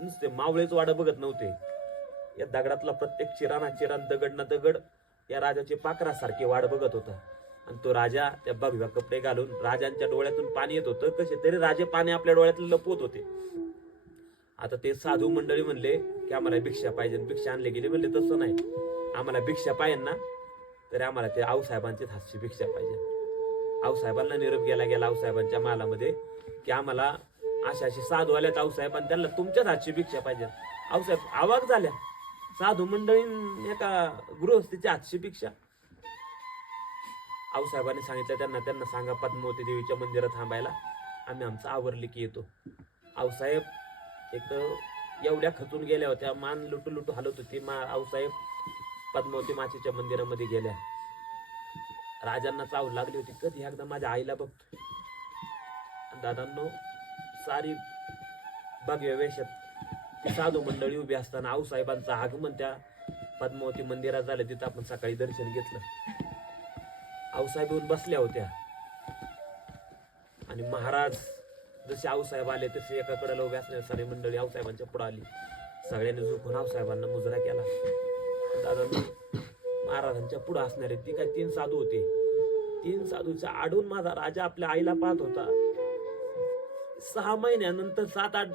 नुसते मावळेच वाडं बघत नव्हते. या दगडातला प्रत्येक चिराना चिरान, दगड ना दगड या राजाचे पाखरासारखे वाड बघत होता. आणि तो राजा त्या भगव्या कपडे घालून, राजांच्या डोळ्यातून पाणी येत होतं. कसे तरी राजे पाणी आपल्या डोळ्यातून लपवत होते. आता ते साधू मंडळी म्हणले की आम्हाला भिक्षा पाहिजे. भिक्षा आणले गेले. म्हणले तसं नाही, आम्हाला भिक्षा पाहिजे ना, तर आम्हाला ते आऊसाहेबांचेच हातची भिक्षा पाहिजे. आऊसाहेबांना निरोप गेला गेला आऊसाहेबांच्या मालामध्ये की आम्हाला अशा अशी साधू आल्यात आऊसाहेब, आणि त्यांना तुमच्याच हातची भिक्षा पाहिजे. आऊसाहेब आवाक झाल्या. साधू मंडळी एका गृहस्थीच्या हातची भिक्षा. आऊसाहेबांनी सांगितलं त्यांना सांगा पद्मावती देवीच्या मंदिरात थांबायला, आम्ही आमचं आवरले की येतो. आऊसाहेब एक तर एवढ्या खचून गेल्या होत्या, मान लुटू लुटू हलत होती. आऊसाहेब पद्मावती मातेच्या मंदिरामध्ये गेल्या. राजांना चावू लागली होती, कधी एकदा माझ्या आईला बघतो. दादांनो, सारी भगव्या वेशात ती साधू मंडळी उभी असताना आऊसाहेबांचं आगमन त्या पद्मावती मंदिरात झालं. तिथं आपण सकाळी दर्शन घेतलं. आऊसाहेब येऊन बसल्या होत्या आणि महाराज जसे आऊसाहेब आले तसे एका कडेला उभे असणारी सारी मंडळी आऊसाहेबांच्या पुढे आली. सगळ्यांनी झुकून आऊसाहेबांना मुजरा केला. दादांनो, महाराजांच्या पुढे असणारे ती काय 3 साधू होते. 3 साधूच्या आडून माझा राजा आपल्या आईला पाहत होता. 6 महिन्यानंतर 7-8